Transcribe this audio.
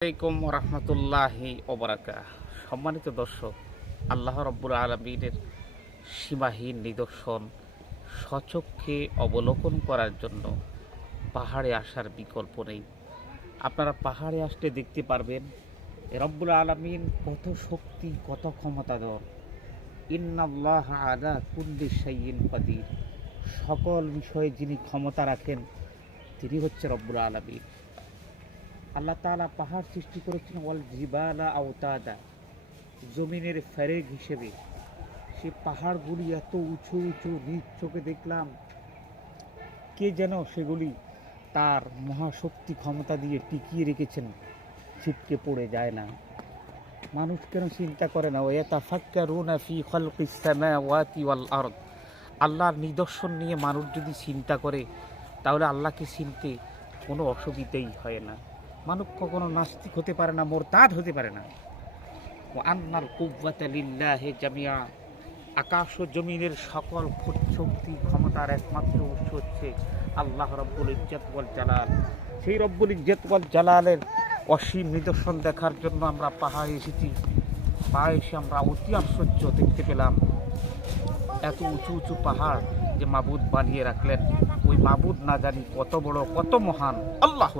আলাইকুম রহমতুল্লাহি ওবরাকা সম্মানিত দর্শক, আল্লাহ রব্বুল আলমিনের সীমাহীন নিদর্শন সচক্ষে অবলোকন করার জন্য পাহাড়ে আসার বিকল্প নেই। আপনারা পাহাড়ে আসতে দেখতে পারবেন, রব্বুল আলমিন কত শক্তি, কত ক্ষমতাধর। ইন্নাল্লাহ আলা কুল্লি কাদির। সকল বিষয়ে যিনি ক্ষমতা রাখেন, তিনি হচ্ছে রব্বুল আলমিন। আল্লাহ তাআলা পাহাড় সৃষ্টি করেছেন ওয়াল জিবালা আওতাদা, জমিনের ফেরেগ হিসেবে। সে পাহাড়গুলি এত উঁচু উঁচু নিজ চোখে দেখলাম, কে যেন সেগুলি তার মহাশক্তি ক্ষমতা দিয়ে টিকিয়ে রেখেছেন। ছিটকে পড়ে যায় না। মানুষ কেন চিন্তা করে না ওয়াতা ফাক্কা রুনা ফি খলকিস সামাওয়াতি ওয়াল আরদ। আল্লাহর নিদর্শন নিয়ে মানুষ যদি চিন্তা করে, তাহলে আল্লাহকে চিনতে কোনো অসুবিধেই হয় না। মানুষ কখনো নাস্তিক হতে পারে না মোর মোরতাদ হতে পারে না। ও আন্নাল কুব্বাতা লিল্লাহে জামিয়া আকাশ ও জমিনের সকল শক্তি ক্ষমতার একমাত্র উৎস হচ্ছে আল্লাহ রব্বুল ইজ্জত ওয়াল জালাল। সেই রব্বুল ইজ্জত ওয়াল জালালের অসীম নিদর্শন দেখার জন্য আমরা পাহাড়ে এসেছি। পাহাড়ে এসে আমরা অতি আশ্চর্য দেখতে পেলাম। এত উঁচু উঁচু পাহাড় যে মাবুদ বানিয়ে রাখলেন। ওই মাবুদ না জানি কত বড়, কত মহান। আল্লাহ